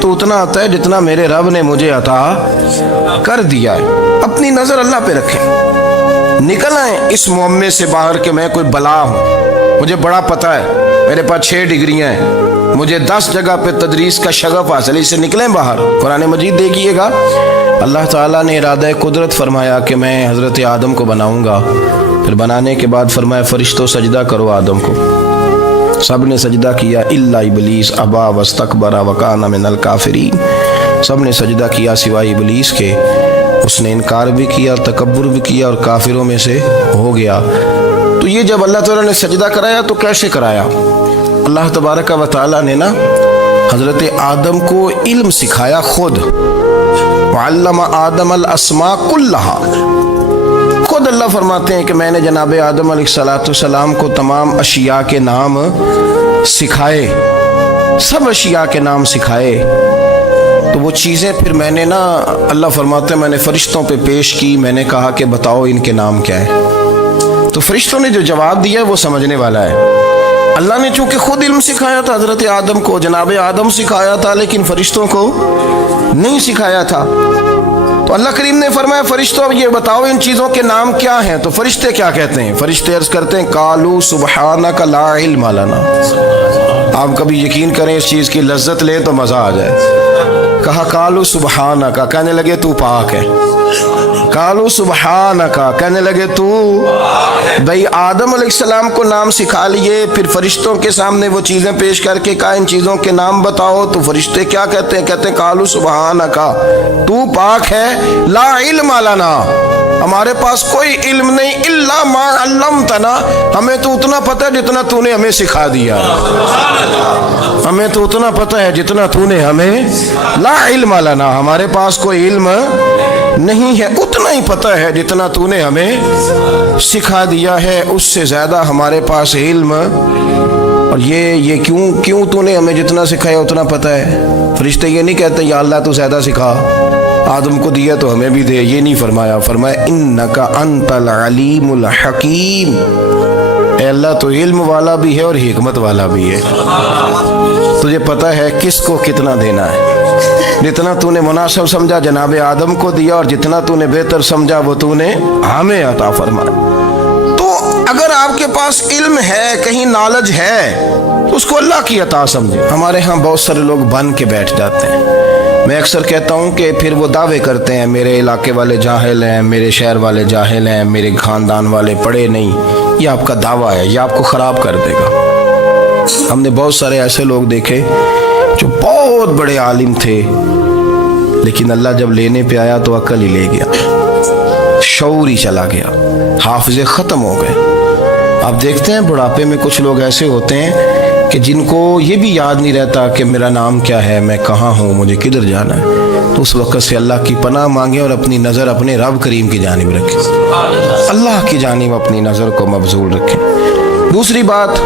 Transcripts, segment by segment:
تو اتنا آتا ہے جتنا میرے رب نے مجھے عطا کر دیا ہے۔ اپنی نظر اللہ پہ رکھیں، نکل آئیں اس معمے سے باہر کہ میں کوئی بلا ہوں، مجھے بڑا پتہ ہے، میرے پاس 6 ڈگریاں ہیں، مجھے 10 جگہ پہ تدریس کا شغف حاصل ہے، اس سے نکلیں باہر۔ قرآن مجید دیکھیے گا، اللہ تعالیٰ نے ارادہ قدرت فرمایا کہ میں حضرت آدم کو بناؤں گا، پھر بنانے کے بعد فرمایا فرشتوں سجدہ کرو آدم کو، سب نے سجدہ کیا الا ابلیس ابا واستکبر وکان من الکافرین، سب نے سجدہ کیا سوائے ابلیس کے، اس نے انکار بھی کیا، تکبر بھی کیا اور کافروں میں سے ہو گیا۔ تو یہ جب اللہ تعالیٰ نے سجدہ کرایا تو کیسے کرایا؟ اللہ تبارک و تعالیٰ نے نا حضرت آدم کو علم سکھایا خود، وعلم آدم الاسماء کلہا، خود اللہ فرماتے ہیں کہ میں نے جناب آدم علیہ السلام کو تمام اشیاء کے نام سکھائے، سب اشیاء کے نام سکھائے۔ تو وہ چیزیں پھر میں نے نا، اللہ فرماتے ہیں میں نے فرشتوں پہ پیش کی، میں نے کہا کہ بتاؤ ان کے نام کیا ہے، تو فرشتوں نے جو جواب دیا ہے وہ سمجھنے والا ہے۔ اللہ نے چونکہ خود علم سکھایا تھا حضرت آدم کو، جناب آدم سکھایا تھا، لیکن فرشتوں کو نہیں سکھایا تھا۔ تو اللہ کریم نے فرمایا فرشتوں اب یہ بتاؤ ان چیزوں کے نام کیا ہیں، تو فرشتے کیا کہتے ہیں؟ فرشتے عرض کرتے ہیں قالوا سبحانک لا علم لنا۔ آپ کبھی یقین کریں اس چیز کی لذت لیں تو مزہ آ جائے۔ کہا قالوا سبحانک، کہنے لگے تو پاک ہے، قالوا سبحانک، کہنے لگے تو بھائی آدم علیہ السلام کو نام سکھا لیے، پھر فرشتوں کے سامنے وہ چیزیں پیش کر کے کہا ان چیزوں کے نام بتاؤ، تو فرشتے کیا کہتے ہیں؟ کہتے ہیں قالوا سبحانک، تو پاک ہے، لا علم لنا، ہمارے پاس کوئی علم نہیں، الا ما علمتنا، ہمیں تو اتنا پتہ ہے جتنا تو نے ہمیں سکھا دیا، ہمیں تو اتنا پتہ ہے جتنا تو نے ہمیں، لا علم لنا، ہمارے پاس کوئی علم نہیں ہے، اتنا ہی پتہ ہے جتنا تو نے ہمیں سکھا دیا ہے، اس سے زیادہ ہمارے پاس علم۔ اور یہ کیوں تو نے ہمیں جتنا سکھایا اتنا پتہ ہے؟ فرشتے یہ نہیں کہتے یا اللہ تو زیادہ سکھا، آدم کو دیا تو ہمیں بھی دے، یہ نہیں فرمایا، فرمایا انک انت العلیم الحکیم، اے اللہ تو علم والا بھی ہے اور حکمت والا بھی ہے، تجھے پتہ ہے کس کو کتنا دینا ہے، جتنا تو نے مناسب سمجھا جناب آدم کو دیا، اور جتنا تو نے بہتر سمجھا وہ تو نے ہمیں عطا فرمایا۔ تو اگر آپ کے پاس علم ہے، کہیں نالج ہے، اس کو اللہ کی عطا سمجھے۔ ہمارے ہاں بہت سارے لوگ بن کے بیٹھ جاتے ہیں، میں اکثر کہتا ہوں کہ پھر وہ دعوے کرتے ہیں میرے علاقے والے جاہل ہیں، میرے شہر والے جاہل ہیں، میرے خاندان والے پڑھے نہیں، یہ آپ کا دعویٰ ہے، یہ آپ کو خراب کر دے گا۔ ہم نے بہت سارے ایسے لوگ دیکھے جو بہت بڑے عالم تھے، لیکن اللہ جب لینے پہ آیا تو عقل ہی لے گیا، شعور ہی چلا گیا، حافظے ختم ہو گئے۔ آپ دیکھتے ہیں بڑھاپے میں کچھ لوگ ایسے ہوتے ہیں کہ جن کو یہ بھی یاد نہیں رہتا کہ میرا نام کیا ہے، میں کہاں ہوں، مجھے کدھر جانا ہے۔ تو اس وقت سے اللہ کی پناہ مانگیں اور اپنی نظر اپنے رب کریم کی جانب رکھیں، اللہ کی جانب اپنی نظر کو مبذول رکھیں۔ دوسری بات،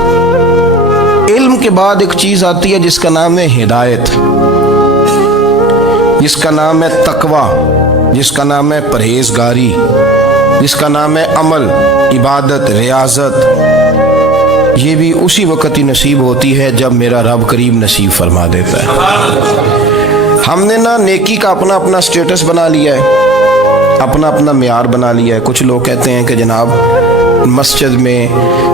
علم کے بعد ایک چیز آتی ہے جس کا نام ہے ہدایت، جس کا نام ہے تقویٰ، جس کا نام ہے پرہیزگاری، جس کا نام ہے عمل، عبادت، ریاضت۔ یہ بھی اسی وقت ہی نصیب ہوتی ہے جب میرا رب کریم نصیب فرما دیتا ہے۔ ہم نے نا نیکی کا اپنا اپنا سٹیٹس بنا لیا ہے، اپنا اپنا معیار بنا لیا ہے۔ کچھ لوگ کہتے ہیں کہ جناب مسجد میں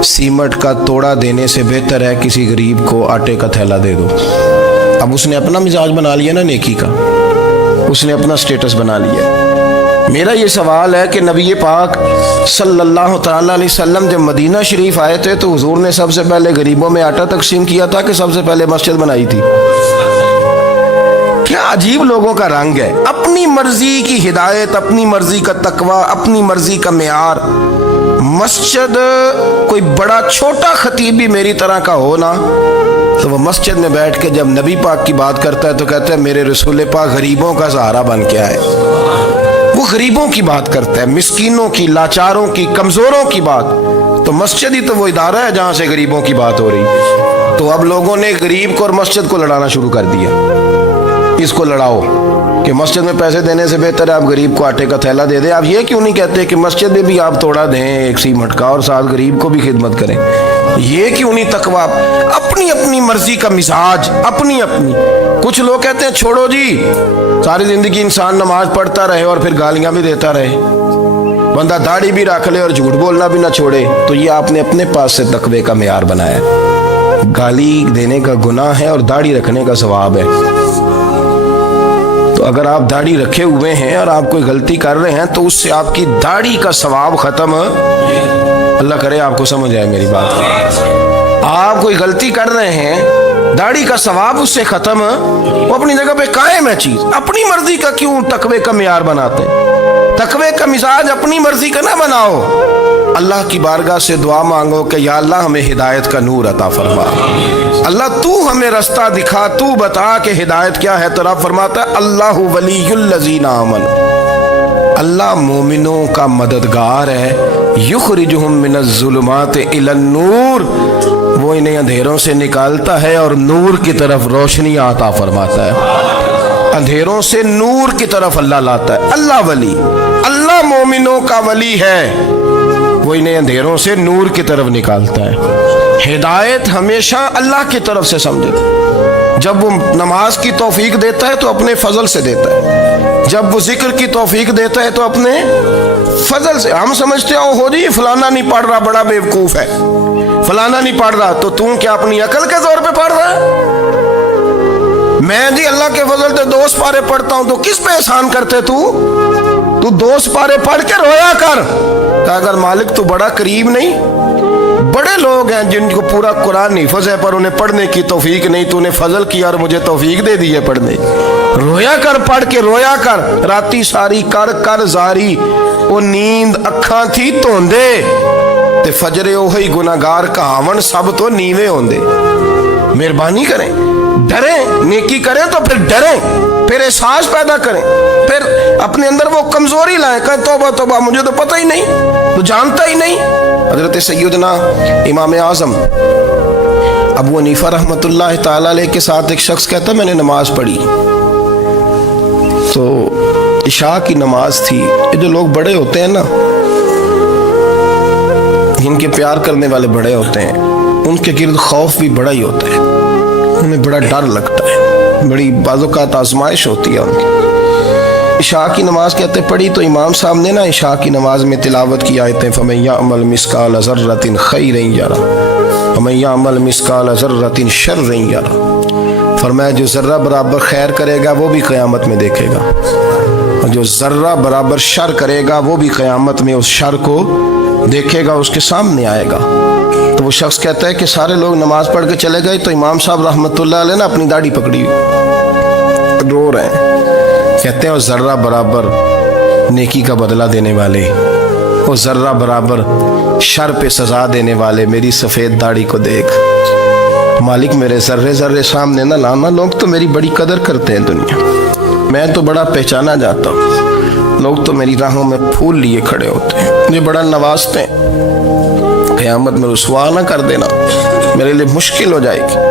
سیمنٹ کا توڑا دینے سے بہتر ہے کسی غریب کو آٹے کا تھیلا دے دو۔ اب اس نے اپنا مزاج بنا لیا نا نیکی کا، اس نے اپنا سٹیٹس بنا لیا۔ میرا یہ سوال ہے کہ نبی پاک صلی اللہ تعالیٰ علیہ وسلم جب مدینہ شریف آئے تھے تو حضور نے سب سے پہلے غریبوں میں آٹا تقسیم کیا تھا کہ سب سے پہلے مسجد بنائی تھی؟ کیا عجیب لوگوں کا رنگ ہے، اپنی مرضی کی ہدایت، اپنی مرضی کا تقویٰ، اپنی مرضی کا معیار۔ مسجد کوئی بڑا چھوٹا خطیب بھی میری طرح کا ہو نا، تو وہ مسجد میں بیٹھ کے جب نبی پاک کی بات کرتا ہے تو کہتا ہے میرے رسول پاک غریبوں کا سہارا بن کے آئے۔ وہ غریبوں کی بات کرتا ہے، مسکینوں کی، لاچاروں کی، کمزوروں کی بات۔ تو مسجد ہی تو وہ ادارہ ہے جہاں سے غریبوں کی بات ہو رہی۔ تو اب لوگوں نے غریب کو اور مسجد کو لڑانا شروع کر دیا، اس کو لڑاؤ کہ مسجد میں پیسے دینے سے بہتر ہے آپ غریب کو آٹے کا تھیلا دے دیں۔ آپ یہ کیوں نہیں کہتے کہ مسجد میں بھی آپ توڑا دیں ایک سیمنٹ کا اور ساتھ غریب کو بھی خدمت کریں؟ یہ کیوں نہیں تقویٰ؟ اپنی اپنی مرضی کا مزاج، اپنی اپنی۔ कुछ लोग कहते हैं छोड़ो जी, सारी जिंदगी इंसान नमाज पढ़ता रहे और फिर गालियां भी देता रहे, बंदा दाढ़ी भी रख ले और झूठ बोलना भी ना छोड़े, तो ये आपने अपने पास से तकवे का मेयार बनाया। गाली देने का गुनाह है और दाढ़ी रखने का सवाब है। तो अगर आप दाढ़ी रखे हुए हैं और आप कोई गलती कर रहे हैं तो उससे आपकी दाढ़ी का सवाब खत्म, अल्लाह करे आपको समझ आए मेरी बात। आप कोई गलती कर रहे हैं, दाढ़ी का सवाब उससे खत्म, वो अपनी जगह पे कायम है चीज। अपनी मर्जी का क्यों तकवे का मेयार बनाते हैं? तकवे का मिजाज अपनी मर्जी का ना बनाओ। अल्लाह की बारगाह से दुआ मांगो कि या अल्लाह हमें हिदायत का नूर अता फरमा, अल्लाह तू हमें रास्ता दिखा, तू बता कि हिदायत क्या है। तो रब फरमाता है अल्लाहु वलियुल लज़ीना आमनू, अल्लाह मोमिनों का मददगार है। युखरिजुहुम मिनज़ ज़ुलुमाति इलन नूर, वो इन्हें अंधेरों से निकालता है और नूर की तरफ रोशनी अता फरमाता है। अंधेरों से नूर की तरफ अल्लाह लाता है। अल्लाह वली, अल्लाह मोमिनों का वली है, वो इन्हें अंधेरों से नूर की तरफ निकालता है। हिदायत हमेशा अल्लाह की तरफ से समझे। जब वो नमाज की तौफीक देता है तो अपने फजल से देता है, जब वो जिक्र की तौफीक देता है तो अपने फजल से। हम समझते हो जी फलाना नहीं पढ़ रहा, बड़ा बेवकूफ है, फलाना नहीं पढ़ रहा, तो तू क्या अपनी अकल के तौर पे पढ़ रहा है? मैं जी अल्लाह के फजल से 2 पारे पढ़ता हूं, तो किस पे एहसान करते तू 2 पारे पढ़ के रोया कर। अगर मालिक तू बड़ा करीब नहीं, बड़े लोग हैं जिनको पूरा कुरान हिफ्ज़ है पर उन्हें पढ़ने की तौफीक नहीं, तूने फजल किया और मुझे तौफीक दे दी है पढ़ने। रोया कर, पढ़ के रोया कर। राती सारी कर कर जारी, वो नींद अखा थी धोंदे ते फजरे ओही गुनाहगार कहावन सब तो नीवे होंदे। मेहरबानी करें, डरें, नेकी करें तो फिर डरें, फिर एहसास पैदा करें, फिर अपने अंदर वो कमजोरी लाएं, कहें तौबा तौबा मुझे तो पता ही नहीं, तो जानता ही नहीं। हजरत सैयदना इमाम आज़म अबू हनीफा रहमतुल्लाह ताला अलैह के साथ एक शख्स कहता मैंने नमाज पढ़ी, तो इशा की नमाज थी। ये जो लोग बड़े होते हैं ना, इनके प्यार करने वाले बड़े होते हैं, उनके गिर्द खौफ भी बड़ा ही होता है, उन्हें बड़ा डर लगता है, बड़ी बाज़ोकात आजमाइश होती है उनकी। इशा की नमाज कहते पढ़ी तो इमाम साहब ने ना इशा की नमाज में तिलावत की आयतें फमन यअमल मिस्काल ज़र्रतिन खैरन यरा वमन यअमल मिस्काल ज़र्रतिन शर्रन यरा। फरमाया जो ज़र्रा बराबर खैर करेगा वो भी क़यामत में देखेगा, और जो ज़र्रा बराबर शर करेगा वो भी क़यामत में उस शर को देखेगा, उसके सामने आएगा। तो वो शख्स कहता है कि सारे लोग नमाज पढ़ के चले गए, तो इमाम साहब रहमतुल्लाह अलैह ने अपनी दाढ़ी पकड़ी, रो रहे हैं। कहते हैं और ज़र्रा बराबर नेकी का बदला देने वाले, और ज़र्रा बराबर शर पे सज़ा देने वाले मेरी सफ़ेद दाढ़ी को देख। मालिक मेरे ज़र्रे ज़र्रे सामने ना लाना, लोग तो मेरी बड़ी कदर करते हैं दुनिया, मैं तो बड़ा पहचाना जाता हूँ, लोग तो मेरी राहों में फूल लिए खड़े होते हैं, मुझे बड़ा नवाजते हैं। क़यामत में रुसवा ना कर देना, मेरे लिए मुश्किल हो जाएगी।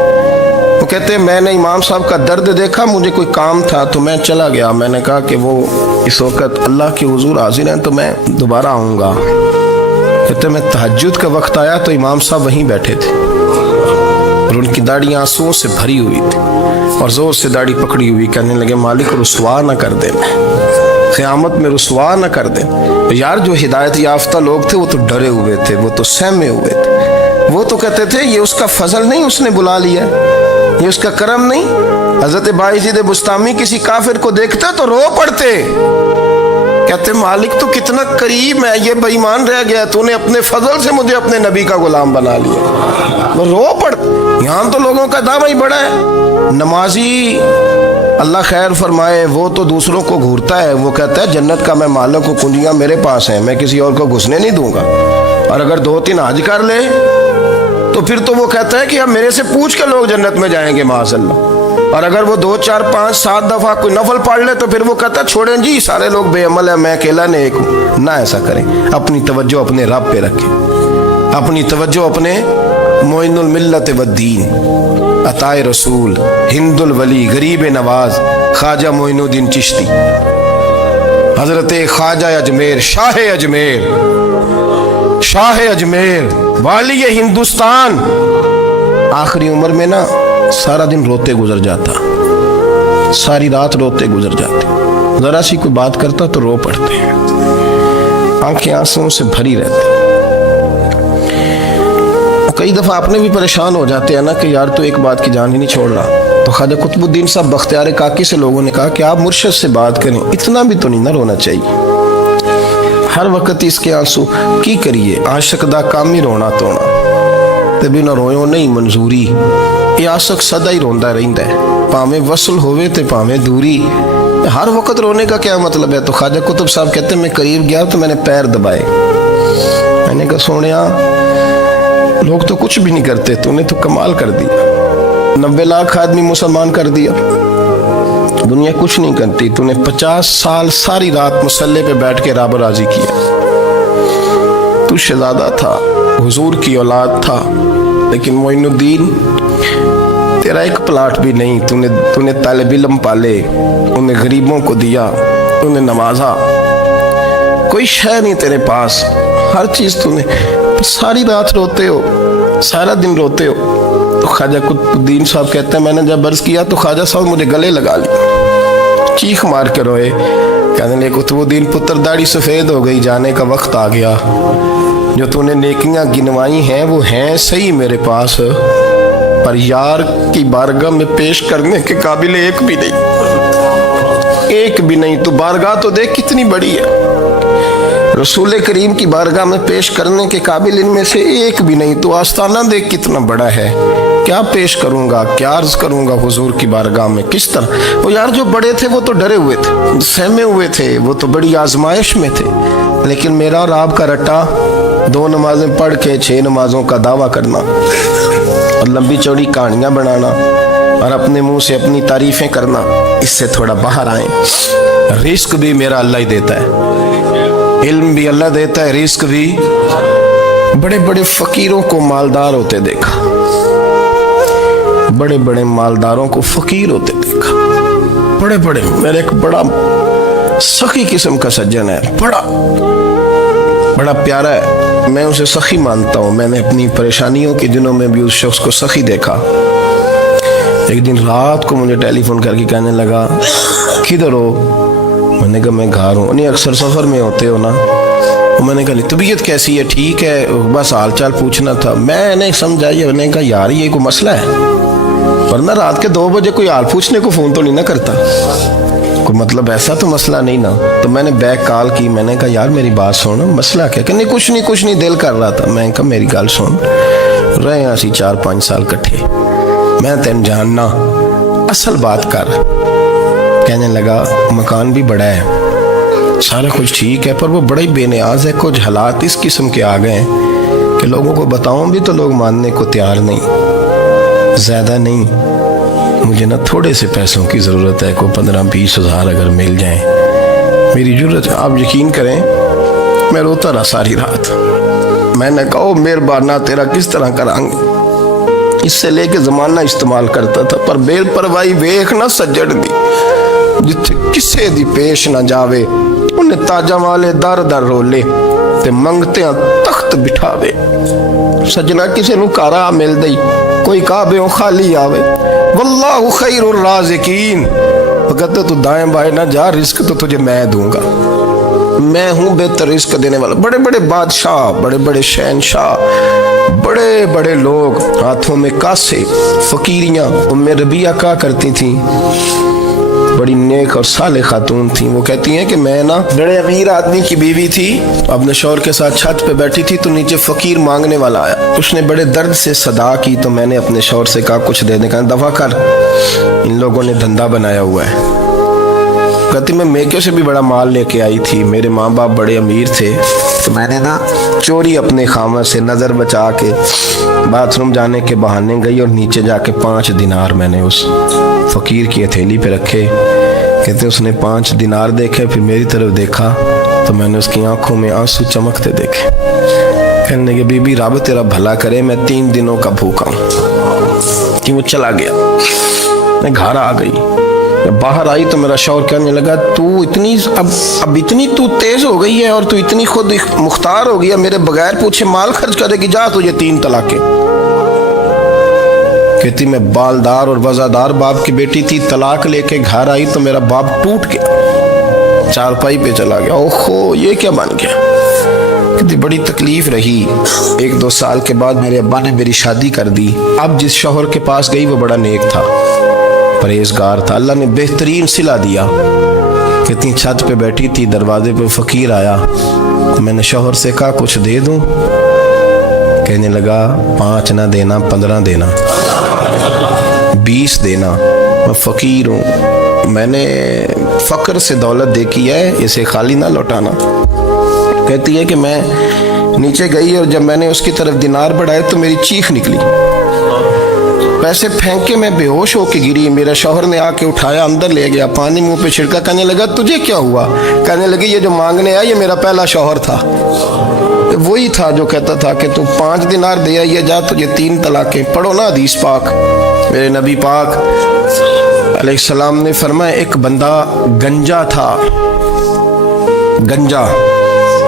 वो कहते हैं मैंने इमाम साहब का दर्द देखा, मुझे कोई काम था तो मैं चला गया। मैंने कहा कि वो इस वक्त अल्लाह के हुजूर हाजिर हैं तो मैं दोबारा आऊँगा। कहते मैं तहज्जुद का वक्त आया तो इमाम साहब वहीं बैठे थे और उनकी दाढ़ी आंसुओं से भरी हुई थी और ज़ोर से दाढ़ी पकड़ी हुई, कहने लगे मालिक रुसवा ना कर दे, क़यामत में रुसवा ना कर दे। तो यार जो हिदायत याफ्ता लोग थे वो तो डरे हुए थे, वो तो सहमे हुए थे, वो तो कहते थे ये उसका फजल नहीं, उसने बुला लिया, ये उसका करम नहीं। हजरत बायज़ीद बुस्तामी किसी काफिर को देखते तो रो पड़ते, कहते मालिक तो कितना करीब है, ये बेईमान रह गया, तूने अपने फजल से मुझे अपने नबी का गुलाम बना लिया। वो रो पड़। यहाँ तो लोगों का दावा ही बड़ा है। नमाजी अल्लाह खैर फरमाए, वो तो दूसरों को घूरता है, वो कहता है जन्नत का मैं मालिक हूँ, कुंजियाँ मेरे पास हैं, मैं किसी और को घुसने नहीं दूंगा। और अगर 2-3 हज कर ले तो फिर तो वो कहता है कि अब मेरे से पूछ के लोग जन्नत में जाएंगे माज़अल्लाह। और अगर वो 2, 4, 5, 7 दफ़ा कोई नफल पढ़ ले तो फिर वो कहता है छोड़ें जी सारे लोग बेअमल है, मैं अकेला नेक हूँ। ना ऐसा करें, अपनी तवज्जो अपने रब पे रखें, अपनी तवज्जो अपने मोइनुल मिल्लत वद्दीन, अताए रसूल, हिंदुल वली, गरीब नवाज, ख्वाजा मोइनुद्दीन चिश्ती, हजरत ख्वाजा अजमेर, शाह अजमेर, वाली हिंदुस्तान। आखिरी उम्र में ना सारा दिन रोते गुजर जाता, सारी रात रोते गुजर जाते, जरा सी कोई बात करता तो रो पड़ते हैं, आंखें आंसुओं से भरी रहती। कई दफा आपने भी परेशान हो जाते हैं ना कि यार तो एक बात की जान ही नहीं छोड़ रहा। तो ख्वाजा कुतुबुद्दीन साहब बख्तियार काकी से लोगों ने कहा कि आप मुर्शिद से बात करें, इतना भी तो नहीं ना रोना चाहिए। हर वक्त इसके आंसू की करिए, आशिक दा काम ही रोना तोना, ते बिना रोयो नहीं मंजूरी। ये आशिक सदा ही रोंदा रहिंदा है, भावें वसल होवे ते भावें दूरी। हर वक्त रोने का क्या मतलब है? तो ख्वाजा कुतुब साहब कहते हैं मैं करीब गया तो मैंने पैर दबाए, मैंने कहा सोनिया लोग तो कुछ भी नहीं करते, तूने तो कमाल कर दिया। 90 लाख आदमी मुसलमान कर दिया, दुनिया कुछ नहीं करती, तूने 50 साल सारी रात मुसल्ले पे बैठ के रब राजी किया। तू शहजादा था, हुजूर की औलाद था, लेकिन मोइनुद्दीन तेरा एक प्लाट भी नहीं, तूने तालिब इल्म पाले, उन्हें गरीबों को दिया, उन्हें नवाजा, कोई शय नहीं तेरे पास, हर चीज तूने। सारी रात रोते हो, सारा दिन रोते हो। तो ख्वाजा कुतुबुद्दीन साहब कहते हैं मैंने जब अर्ज किया तो ख्वाजा साहब मुझे गले लगा लिया, चीख मार के रोए, कहने लगे कुतुबुद्दीन पुत्र दाढ़ी सफेद हो गई, जाने का वक्त आ गया। जो तूने नेकियां गिनवाई हैं वो हैं सही मेरे पास, पर यार की बारगाह में पेश करने के काबिल एक भी नहीं, एक भी नहीं। तो बारगाह तो देख कितनी बड़ी है, रसूल करीम की बारगाह में पेश करने के काबिल इनमें से एक भी नहीं। तो आस्ताना देख कितना बड़ा है, क्या पेश करूंगा, क्या अर्ज करूंगा हुजूर की बारगाह में, किस तरह। वो यार जो बड़े थे वो तो डरे हुए थे, सहमे हुए थे, वो तो बड़ी आजमाइश में थे, लेकिन मेरा और आपका रट्टा 2 नमाजें पढ़ के 6 नमाजों का दावा करना और लंबी चौड़ी कहानियां बनाना और अपने मुंह से अपनी तारीफें करना, इससे थोड़ा बाहर आए। रिस्क भी मेरा अल्लाह ही देता है, इल्म भी अल्लाह देता है, रिस्क भी। बड़े बड़े फकीरों को मालदार होते देखा, बड़े बड़े मालदारों को फकीर होते देखा, बड़े बड़े। मेरे एक बड़ा सखी किस्म का सज्जन है, बड़ा प्यारा है, मैं उसे सखी मानता हूँ। मैंने अपनी परेशानियों के दिनों में भी उस शख्स को सखी देखा। एक दिन रात को मुझे टेलीफोन करके कहने लगा किधर हो? मैंने कहा मैं घर हूँ। नहीं अक्सर सफ़र में होते हो ना? तो मैंने कहा तबीयत कैसी है? ठीक है, बस हाल चाल पूछना था। मैंने समझाई, मैंने कहा यार ये कोई मसला है, वरना रात के 2 बजे कोई हाल पूछने को फ़ोन तो नहीं ना करता, कोई मतलब ऐसा तो मसला नहीं ना। तो मैंने बैक कॉल की, मैंने कहा यार मेरी बात सुन, मसला क्या? कि नहीं कुछ नहीं दिल कर रहा था। मैं कहा मेरी गल सुन, रहे असी 4-5 साल कट्ठे, मैं तेन जानना, असल बात कर। कहने लगा मकान भी बड़ा है, सारा कुछ ठीक है, पर वो बड़ा ही बेनियाज है। कुछ हालात इस किस्म के आ गए हैं कि लोगों को बताऊं भी तो लोग मानने को तैयार नहीं। ज़्यादा नहीं, मुझे ना थोड़े से पैसों की ज़रूरत है, को 15-20 हज़ार अगर मिल जाएं, मेरी ज़रूरत है। आप यकीन करें मैं रोता रहा सारी रात। मैंने कहा मेहरबाना तेरा किस तरह करांगे, इससे लेके ज़माना इस्तेमाल करता था, पर बेपरवाही वेख ना सज्जड़ दी, जिथे किसे दी पेश ना जावे, उन्हें ताजा वाले दर दर रोले ते मंगते तख्त बिठावे। सजना किसे नू कारा मिल दई, कोई काबे खाली आवे। वल्लाहु खैरुर राज़िकीन, कहते तू दाएं बाएं ना जा, रिस्क तो तुझे मैं दूंगा, मैं हूँ बेहतर रिस्क देने वाला। बड़े बड़े बादशाह, बड़े बड़े शहनशाह, बड़े बड़े लोग, हाथों में कासे, फकीरियाँ। उम्मे रबिया क्या करती थी, बड़ी नेक और साले खातून थी। वो कहती हैं कि मैं ना बड़े अमीर आदमी की बीवी थी, अपने शौहर के साथ छत पे बैठी थी तो नीचे फकीर मांगने वाला आया, उसने बड़े दर्द से सदा की, तो मैंने अपने शौहर से कहा कुछ दे दे। कहा दफा कर, इन लोगों ने धंधा बनाया हुआ है। कहती मैं मेके से भी बड़ा माल लेके आई थी, मेरे माँ बाप बड़े अमीर थे, तो मैंने ना चोरी अपने खामा से नज़र बचा के बाथरूम जाने के बहाने गई और नीचे जाके 5 दिनार मैंने उस फ़कीर की हथेली पे रखे। कहते उसने 5 दिनार देखे, फिर मेरी तरफ देखा तो मैंने उसकी आंखों में आंसू चमकते देखे। कहने लगे बीबी रब तेरा भला करे, मैं 3 दिनों का भूखा हूँ। कि वो चला गया, मैं घर आ गई। बाहर आई तो मेरा शौहर कहने लगा तू इतनी अब इतनी तू तेज हो गई है और तू इतनी खुद मुख्तार हो गई है, मेरे बगैर पूछे माल खर्च करेगी, जा तुझे 3 तलाकें। कहती मैं बालदार और वज़ादार बाप की बेटी थी, तलाक लेके घर आई तो मेरा बाप टूट गया, चारपाई पे चला गया। ओहो ये क्या बन गया। कहती बड़ी तकलीफ रही। 1-2 साल के बाद मेरे अब्बा ने मेरी शादी कर दी। अब जिस शौहर के पास गई वो बड़ा नेक था, परहेजगार था, अल्लाह ने बेहतरीन सिला दिया। कहती छत पे बैठी थी, दरवाजे पे फ़कीर आया तो मैंने शौहर से कहा कुछ दे दूं। कहने लगा 5 ना देना, 15 देना, 20 देना, मैं फ़कीर हूँ, मैंने फ़क्र से दौलत देखी है, इसे खाली ना लौटाना। कहती है कि मैं नीचे गई और जब मैंने उसकी तरफ दिनार बढ़ाए तो मेरी चीख निकली, पैसे फेंक के मैं बेहोश होके गिरी। मेरा शौहर ने आके उठाया, अंदर ले गया, पानी मुंह पे छिड़का। कहने लगा तुझे क्या हुआ। कहने लगी ये जो मांगने आया ये मेरा पहला शौहर था, वही था जो कहता था कि तू 5 दिनार दे आइए जा, तुझे 3 तलाकें। पढ़ो ना हदीस पाक। मेरे नबी पाक अलैहिस्सलाम ने फरमाया एक बंदा गंजा था। गंजा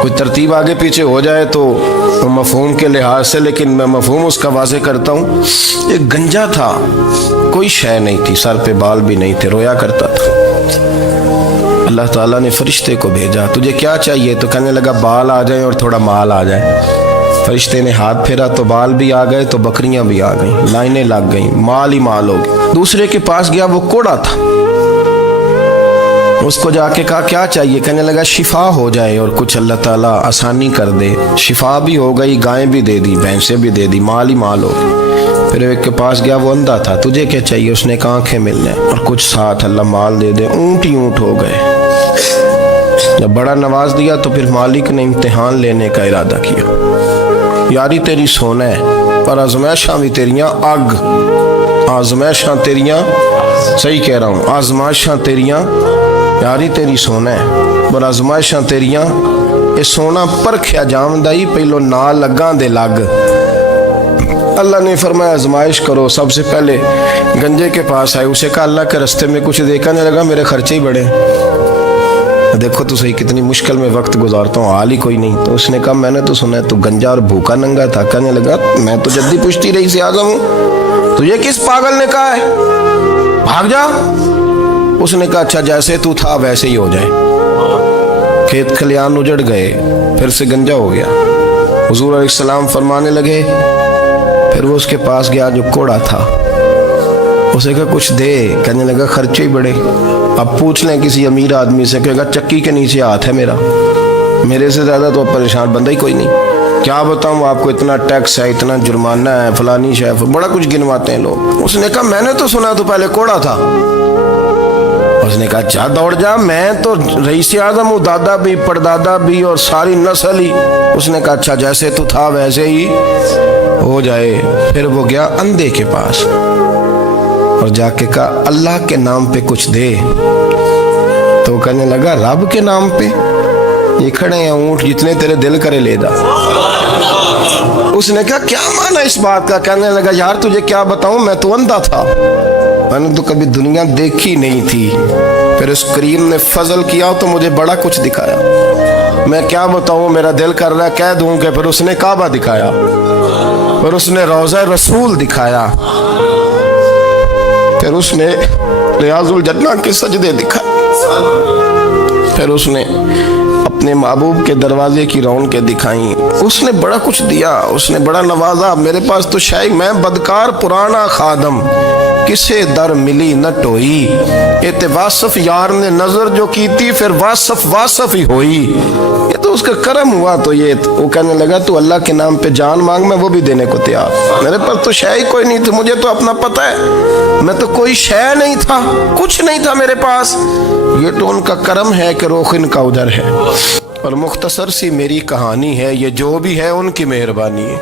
कोई तरतीब आगे पीछे हो जाए तो मफहूम के लिहाज से, लेकिन मैं मफहूम उसका वाज़े करता हूँ। एक गंजा था, कोई शय नहीं थी, सर पे बाल भी नहीं थे, रोया करता था। अल्लाह ताला ने फरिश्ते को भेजा, तुझे क्या चाहिए। तो कहने लगा बाल आ जाए और थोड़ा माल आ जाए। फरिश्ते ने हाथ फेरा तो बाल भी आ गए तो बकरियां भी आ गईं, लाइनें लग गईं, माल ही माल हो गया। दूसरे के पास गया, वो कोड़ा था, उसको जाके कहा क्या चाहिए। कहने लगा शिफा हो जाए और कुछ अल्लाह ताला आसानी कर दे। शिफा भी हो गई, गायें भी दे दी, भैंसें भी दे दी, माल ही माल हो गई। फिर एक के पास गया, वो अंधा था, तुझे क्या चाहिए। उसने कहा आंखें मिलने और कुछ साथ अल्लाह माल दे दे। ऊँट ही ऊँट हो गए। जब बड़ा नवाज दिया तो फिर मालिक ने इम्तिहान लेने का इरादा किया। यारी तेरी सोना है पर आजमाइशां भी तेरियां अग, आजमाइशां तेरियां, सही कह रहा हूँ, आजमाइशां तेरियां, यारी तेरी सोना है पर आजमाइशां तेरियां। ये सोना परखिया जामदा ही पहलो ना लगा दे लग। अल्लाह ने फरमाया आजमाइश करो। सबसे पहले गंजे के पास आए, उसे कहा अल्लाह के रास्ते में कुछ दे। कहने लगा मेरे खर्चे ही बड़े, देखो तो सही कितनी मुश्किल में वक्त गुजारता हूँ, हाल ही कोई नहीं। तो उसने कहा मैंने तो सुना है तू गंजा और भूखा नंगा था। कहने लगा मैं तो जद्दी पुश्ती रही से आजम हूँ, तुझे किस पागल ने कहा है, भाग जा। उसने कहा अच्छा जैसे तू था वैसे ही हो जाए। खेत खलियान उजड़ गए, फिर से गंजा हो गया। हुजूर अलैहिस्सलाम फरमाने लगे, फिर वो उसके पास गया जो कोड़ा था, उसे कहा कुछ दे। कहने लगा खर्चे ही बड़े। अब पूछ लें किसी अमीर आदमी से, कहेगा चक्की के नीचे हाथ है मेरा, मेरे से ज़्यादा तो परेशान बंदा ही कोई नहीं। क्या बताऊँ आपको, इतना टैक्स है, इतना जुर्माना है, फलानी शय, बड़ा कुछ गिनवाते हैं लोग। उसने कहा मैंने तो सुना तो पहले कोड़ा था। उसने कहा अच्छा दौड़ जा, मैं तो रईस आज़म हूँ, दादा भी परदादा भी और सारी नस्ल ही। उसने कहा अच्छा जैसे तू था वैसे ही हो जाए। फिर वो गया अंधे के पास और जाके कहा अल्लाह के नाम पे कुछ दे। तो कहने लगा रब के नाम पे, ये खड़े हैं ऊँट, जितने तेरे दिल करे ले जा। उसने कहा क्या माना इस बात का। कहने लगा यार तुझे क्या बताऊं, मैं तो अंधा था, मैंने तो कभी दुनिया देखी नहीं थी। फिर उस करीम ने फजल किया तो मुझे बड़ा कुछ दिखाया। मैं क्या बताऊं, मेरा दिल कर रहा है कह दूं कि फिर उसने काबा दिखाया, फिर उसने रोज़ा रसूल दिखाया, फिर उसने रियाजुल जन्ना के सजदे दिखाए, फिर उसने अपने महबूब के दरवाजे की रौनकें दिखाई। उसने बड़ा कुछ दिया, उसने बड़ा नवाजा। मेरे पास तो शायद मैं बदकार पुराना खादम, किसे दर मिली न टोई। ये वासफ यार ने नजर जो की थी, फिर वासफ वासफ ही होई। ये तो उसका करम हुआ। तो ये वो कहने लगा तू अल्लाह के नाम पे जान मांग, मैं वो भी देने को तैयार। मेरे पास तो शय कोई नहीं थी, मुझे तो अपना पता है, मैं तो कोई शय नहीं था, कुछ नहीं था मेरे पास। ये तो उनका करम है कि रुख इनका उधर है। और मुख्तसर सी मेरी कहानी है, ये जो भी है उनकी मेहरबानी है।